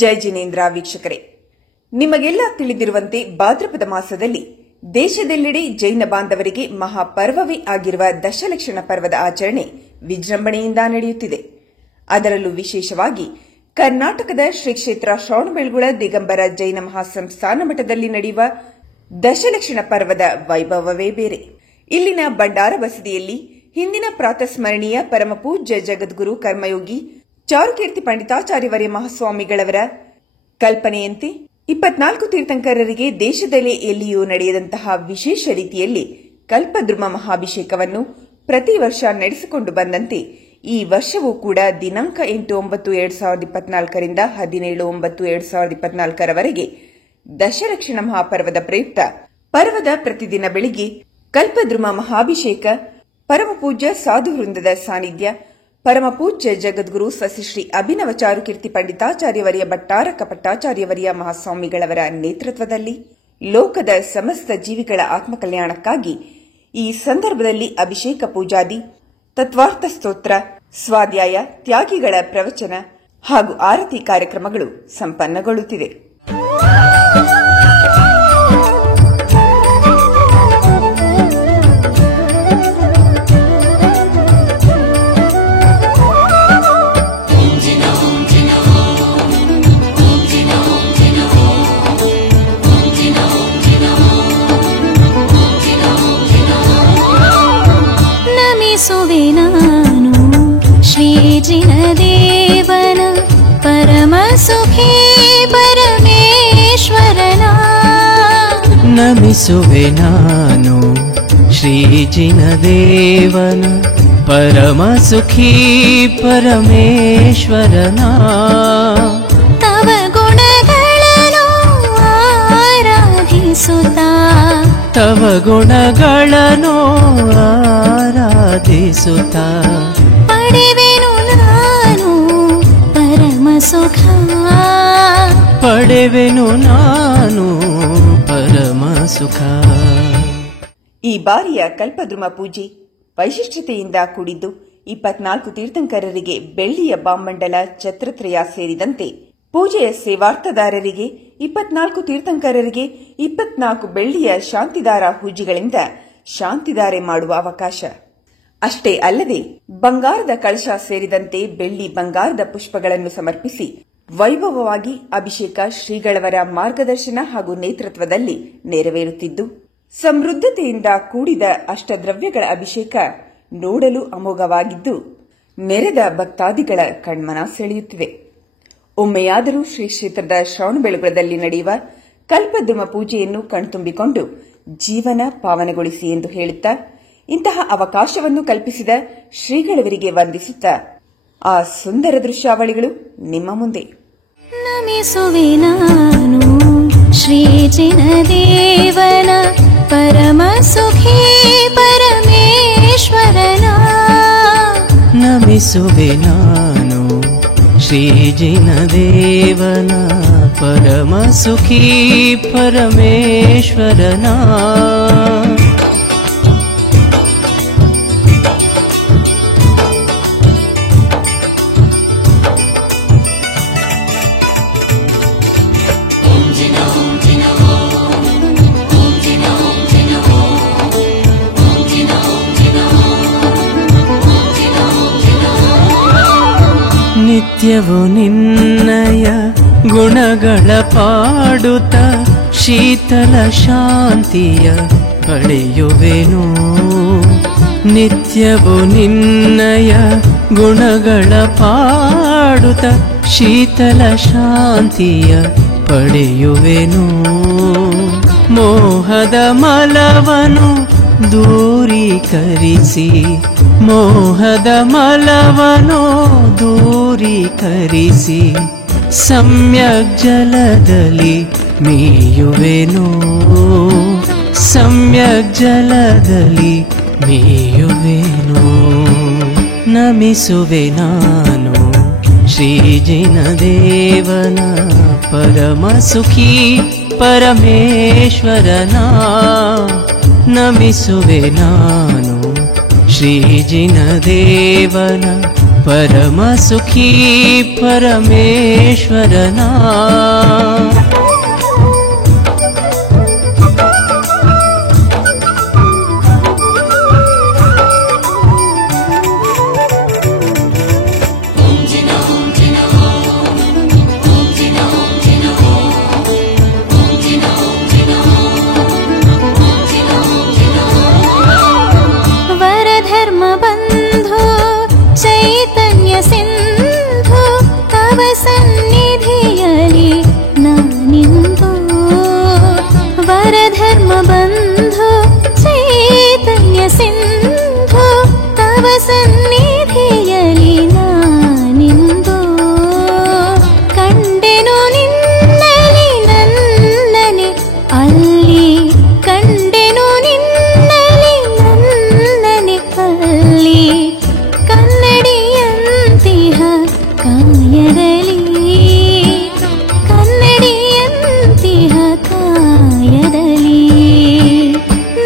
ಜೈ ಜಿನೇಂದ್ರ ವೀಕ್ಷಕರೇ, ನಿಮಗೆಲ್ಲ ತಿಳಿದಿರುವಂತೆ ಭಾದ್ರಪದ ಮಾಸದಲ್ಲಿ ದೇಶದೆಲ್ಲೆಡೆ ಜೈನ ಬಾಂಧವರಿಗೆ ಮಹಾಪರ್ವವೇ ಆಗಿರುವ ದಶಲಕ್ಷಣ ಪರ್ವದ ಆಚರಣೆ ವಿಜೃಂಭಣೆಯಿಂದ ನಡೆಯುತ್ತಿದೆ. ಅದರಲ್ಲೂ ವಿಶೇಷವಾಗಿ ಕರ್ನಾಟಕದ ಶ್ರೀ ಕ್ಷೇತ್ರ ಶ್ರವಣಬೆಳಗೊಳ ದಿಗಂಬರ ಜೈನ ಮಹಾಸಂಸ್ಥಾನ ಮಠದಲ್ಲಿ ನಡೆಯುವ ದಶಲಕ್ಷಣ ಪರ್ವದ ವೈಭವವೇ ಬೇರೆ. ಇಲ್ಲಿನ ಭಂಡಾರ ಬಸದಿಯಲ್ಲಿ ಹಿಂದಿನ ಪ್ರಾತಸ್ಮರಣೀಯ ಪರಮಪೂಜ್ಯ ಜಗದ್ಗುರು ಕರ್ಮಯೋಗಿ ಚಾರುಕೀರ್ತಿ ಪಂಡಿತಾಚಾರ್ಯವರ್ಯ ಮಹಾಸ್ವಾಮಿಗಳವರ ಕಲ್ಪನೆಯಂತೆ 24 ತೀರ್ಥಂಕರರಿಗೆ ದೇಶದಲ್ಲೇ ಎಲ್ಲಿಯೂ ನಡೆಯದಂತಹ ವಿಶೇಷ ರೀತಿಯಲ್ಲಿ ಕಲ್ಪದ್ರುಮ ಮಹಾಭಿಷೇಕವನ್ನು ಪ್ರತಿ ವರ್ಷ ನಡೆಸಿಕೊಂಡು ಬಂದಂತೆ ಈ ವರ್ಷವೂ ಕೂಡ ದಿನಾಂಕ 8/9/2024 ರಿಂದ 17/9/2024 ರವರೆಗೆ ದಶಲಕ್ಷಣ ಮಹಾಪರ್ವದ ಪ್ರಯುಕ್ತ ಪರ್ವದ ಪ್ರತಿದಿನ ಬೆಳಿಗ್ಗೆ ಕಲ್ಪದ್ರುಮ ಮಹಾಭಿಷೇಕ, ಪರಮಪೂಜ್ಯ ಸಾಧು ವೃಂದದ ಸಾನ್ನಿಧ್ಯ, ಪರಮಪೂಜ್ಯ ಜಗದ್ಗುರು ಸಸಿಶ್ರೀ ಅಭಿನವ ಚಾರುಕೀರ್ತಿ ಪಂಡಿತಾಚಾರ್ಯವರ್ಯ ಭಟ್ಟಾರಕ ಪಟ್ಟಾಚಾರ್ಯವರ್ಯ ಮಹಾಸ್ವಾಮಿಗಳವರ ನೇತೃತ್ವದಲ್ಲಿ ಲೋಕದ ಸಮಸ್ತ ಜೀವಿಗಳ ಆತ್ಮಕಲ್ಯಾಣಕ್ಕಾಗಿ ಈ ಸಂದರ್ಭದಲ್ಲಿ ಅಭಿಷೇಕ ಪೂಜಾದಿ, ತತ್ವಾರ್ಥ ಸ್ತೋತ್ರ, ಸ್ವಾಧ್ಯಾಯ, ತ್ಯಾಗಿಗಳ ಪ್ರವಚನ ಹಾಗೂ ಆರತಿ ಕಾರ್ಯಕ್ರಮಗಳು ಸಂಪನ್ನಗೊಳ್ಳುತ್ತಿವೆ. ಜಿನದೇವನ ಪರಮ ಸುಖಿ ಪರಮೇಶ್ವರನ ನಮಿಸುವೆ ನಾನು ಶ್ರೀ ಜಿನದೇವನ ಪರಮ ಸುಖಿ ಪರಮೇಶ್ವರನ. ತವ ಗುಣಗಳನ್ನು ಆರಾಧಿಸುತ್ತಾ ತವ ಗುಣಗಳನ್ನು ಆರಾಧಿಸುತ್ತಾ ಪಡೆವೆನು ನಾನು ಪರಮ ಸುಖ. ಪಡೆವೆನು ನಾನು ಪರಮ ಸುಖ. ಈ ಬಾರಿಯ ಕಲ್ಪದ್ರುಮ ಪೂಜೆ ವೈಶಿಷ್ಟ್ಯತೆಯಿಂದ ಕೂಡಿದ್ದು 24 ತೀರ್ಥಂಕರರಿಗೆ ಬೆಳ್ಳಿಯ ಬಾಂಬಂಡಲ ಛತ್ರತ್ರಯ ಸೇರಿದಂತೆ ಪೂಜೆಯ ಸೇವಾರ್ಥದಾರರಿಗೆ 24 ತೀರ್ಥಂಕರರಿಗೆ 24 ಬೆಳ್ಳಿಯ ಶಾಂತಿದಾರ ಹೂಜಿಗಳಿಂದ ಶಾಂತಿಧಾರೆ ಮಾಡುವ ಅವಕಾಶ. ಅಷ್ಟೇ ಅಲ್ಲದೆ ಬಂಗಾರದ ಕಳಶ ಸೇರಿದಂತೆ ಬೆಳ್ಳಿ ಬಂಗಾರದ ಪುಷ್ಪಗಳನ್ನು ಸಮರ್ಪಿಸಿ ವೈಭವವಾಗಿ ಅಭಿಷೇಕ ಶ್ರೀಗಳವರ ಮಾರ್ಗದರ್ಶನ ಹಾಗೂ ನೇತೃತ್ವದಲ್ಲಿ ನೆರವೇರುತ್ತಿದ್ದು, ಸಮೃದ್ಧತೆಯಿಂದ ಕೂಡಿದ ಅಷ್ಟದ್ರವ್ಯಗಳ ಅಭಿಷೇಕ ನೋಡಲು ಅಮೋಘವಾಗಿದ್ದು ನೆರೆದ ಭಕ್ತಾದಿಗಳ ಕಣ್ಮನ ಸೆಳೆಯುತ್ತಿದೆ. ಒಮ್ಮೆಯಾದರೂ ಶ್ರೀ ಕ್ಷೇತ್ರದ ಶ್ರವಣಬೆಳಗೊಳದಲ್ಲಿ ನಡೆಯುವ ಕಲ್ಪದ್ರುಮ ಪೂಜೆಯನ್ನು ಕಣ್ತುಂಬಿಕೊಂಡು ಜೀವನ ಪಾವನಗೊಳಿಸಿ ಎಂದು ಹೇಳುತ್ತಾ ಇಂತಹ ಅವಕಾಶವನ್ನು ಕಲ್ಪಿಸಿದ ಶ್ರೀಗಳವರಿಗೆ ವಂದಿಸುತ್ತಾ ಆ ಸುಂದರ ದೃಶ್ಯಾವಳಿಗಳು ನಿಮ್ಮ ಮುಂದೆ. ನಮಿಸುವೆ ನಾನು ಶ್ರೀ ಜಿನದೇವನ ಪರಮ ಸುಖಿ ಪರಮೇಶ್ವರನ. ನಮಿಸುವೆ ನಾನು ಶ್ರೀ ಜಿನದೇವನ ಪರಮ ಸುಖಿ ಪರಮೇಶ್ವರನ. ನಿತ್ಯವೂ ನಿನ್ನಯ ಗುಣಗಳ ಪಾಡುತ್ತ ಶೀತಲ ಶಾಂತಿಯ ಪಡೆಯುವೆನು. ನಿತ್ಯವೂ ನಿನ್ನಯ ಗುಣಗಳ ಪಾಡುತ್ತ ಶೀತಲ ಶಾಂತಿಯ ಪಡೆಯುವೆನು. ಮೋಹದ ಮಲವನು ದೂರೀಕರಿಸಿ ಮೋಹದ ಮಲವನು ದೂರೀಕರಿಸಿ ಸಮ್ಯಕ್ ಜಲದಲ್ಲಿ ಮೀಯುವೆನು. ಸಮ್ಯಕ್ ಜಲದಲ್ಲಿ ಮೀಯುವೆನು. ನಮಿಸುವೆ ನಾನು ಶ್ರೀ ಜಿನದೇವನ ಪರಮ ಸುಖಿ ಪರಮೇಶ್ವರನ. ನಮಿಸುವೆ ನಾನು ಶ್ರೀ ಜಿನದೇವನ ಪರಮ ಸುಖಿ ಪರಮೇಶ್ವರನ ಸಿಂಧು ತವ ಸನ್ನಿಧಿಯಲಿ ನಾನಿಂದು ವರಧರ್ಮ ಬಂಧು ಚೈತನ್ಯ ಸಿಂಧು ತವ ಸನ್ನಿಧಿಯಲಿ ನಾನಿಂದು ಕಂಡೆನು ನಿನ್ನಲಿ ನನ್ನನೆ ಅಲ್ಲಿ ಕಂಡೆನು ನಿನ್ನಲಿ ನನ್ನನೆ ಅಲ್ಲಿ ಕನ್ನಡಿಯಂತಿಹ ಕಾಯದಲ್ಲಿ ಕನ್ನಡಿಯಂತಿಹ ಕಾಯದಲ್ಲಿ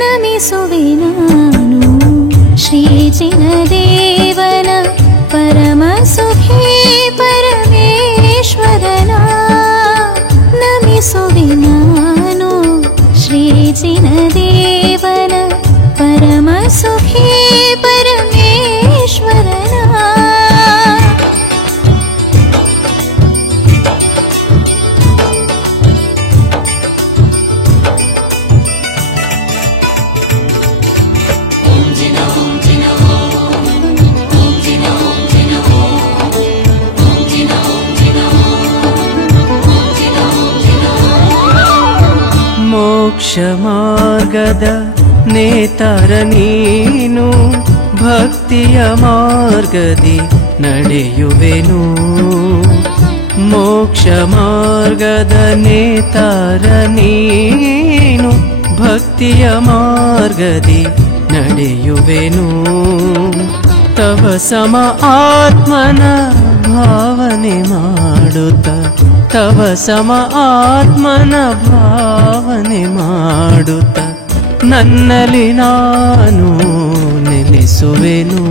ನಮಿಸುವೆ ನಾನು ಶ್ರೀ ಜಿನದೇವನ ಪರಮ ಸುಖಿ ಪರಮೇಶ್ವರನ ನಮಿಸುವೆ ನಾನು ಶ್ರೀ ಜಿನದೇವನ ಪರಮ ಸುಖಿ ಪರಮೇಶ್ವರನ ಮೋಕ್ಷ ಮಾರ್ಗದ ನೇತಾರ ನೀನು ಭಕ್ತಿಯ ಮಾರ್ಗದಿ ನಡೆಯುವೆನು ಮೋಕ್ಷ ಮಾರ್ಗದ ನೇತಾರ ನೀನು ಭಕ್ತಿಯ ಮಾರ್ಗದಿ ನಡೆಯುವೆನು ತವ ಸಮ ಆತ್ಮನ ಭಾವನೆ ಮಾಡುತ್ತ ತವ ಸಮ ಆತ್ಮನ ಭಾವನೆ ಮಾಡುತ್ತ ನನ್ನಲ್ಲಿ ನಾನು ನೆಲೆಸುವೆನು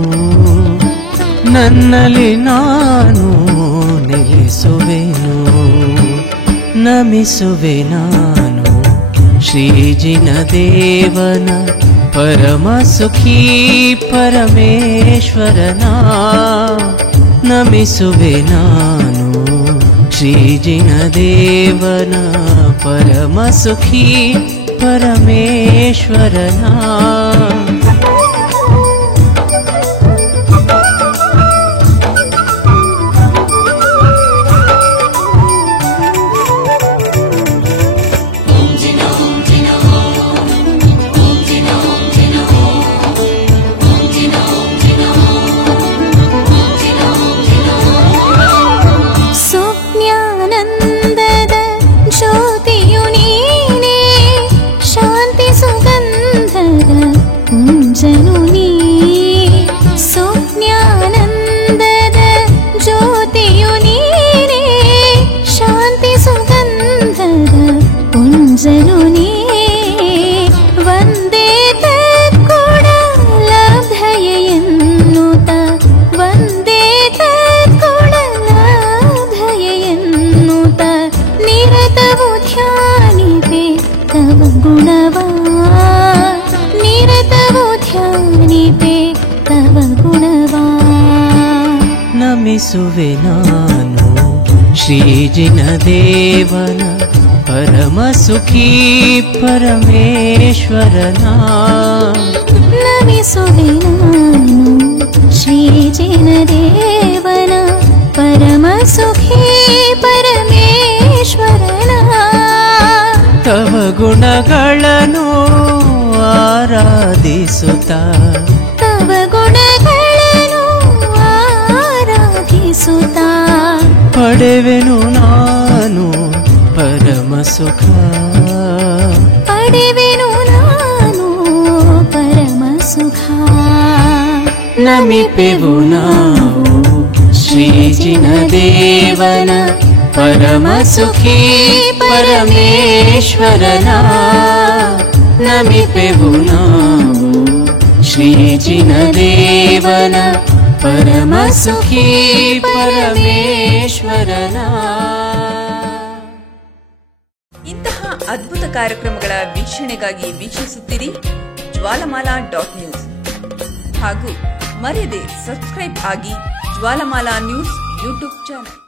ನನ್ನಲ್ಲಿ ನಾನು ನೆಲೆಸುವೆನು ನಮಿಸುವೆ ನಾನು ಶ್ರೀ ಜಿನದೇವನ ಪರಮ ಸುಖಿ ಪರಮೇಶ್ವರನ ನಮಿಸುವೆ ನಾನು ಶ್ರೀ ಜಿನದೇವನ ಪರಮ ಸುಖಿ ಪರಮೇಶ್ವರನ ಸುಜ್ಞಾನಂದದ ಜ್ಯೋತಿಯು ನೀನೇ ಶಾಂತಿ ಸುಗಂಧದ ಕುಂಜನು ನೀ ಸುಜ್ಞಾನಂದದ ಜ್ಯೋತಿಯು ನೀನೇ ಶಾಂತಿ ಸುಗಂಧದ ಕುಂಜನು ನೀ ವಂದೇ ತತ್ಕೊಡ ಲಬ್ಧಯ ಎನ್ನುತ್ತ ವಂದೇ ತತ್ಕೊಡ ಲಬ್ಧಯ ಎನ್ನುತ್ತ ನಿರತವು ಧ್ಯಾನಿಪೆ ತವ ಗುಣವಾ ನಿರತವು ಧ್ಯಾನಿಪೆ ತವ ಗುಣವಾ ನಮಿಸುವೆ ನಾನು ಶ್ರೀ ಜಿನದೇವನ ಪರಮ ಸುಖಿ ಪರಮೇಶ್ವರನ ನಮಿಸುವೆ ನಾನು ಶ್ರೀ ಜಿನದೇವನ ಪರಮ ಸುಖಿ ಪರಮೇಶ್ವರನ ತವ ಗುಣಗಳನ್ನು ಆರಾಧಿಸುತ್ತ ತವ ಗುಣಗಳನ್ನು ಆರಾಧಿಸುತ್ತ ಪಡೆವೆನು ನಾನು ಪರಮ ಸುಖ ಪಡೆವೆನು ನಾನು ಪರಮ ಸುಖ ನಮಿಪೆವು ನಾವು ಶ್ರೀ ಜಿನದೇವನ ಪರಮ ಸುಖಿ ಪರಮೇಶ್ವರನ ನಮಿಪೆವು ನಾವು ಶ್ರೀ ಜಿನದೇವನ ಪರಮ ಸುಖಿ ಪರಮೇಶ್ವರನ. ಇಂತಹ ಅದ್ಭುತ ಕಾರ್ಯಕ್ರಮಗಳ ವೀಕ್ಷಣೆಗಾಗಿ ವೀಕ್ಷಿಸುತ್ತೀರಿ ಜ್ವಾಲಮಾಲಾ.ನ್ಯೂಸ್ ಹಾಗೂ ಮರೆಯದೆ ಸಬ್ಸ್ಕ್ರೈಬ್ ಆಗಿ ಜ್ವಾಲಮಾಲಾ ನ್ಯೂಸ್ ಯೂಟ್ಯೂಬ್ ಚಾನಲ್.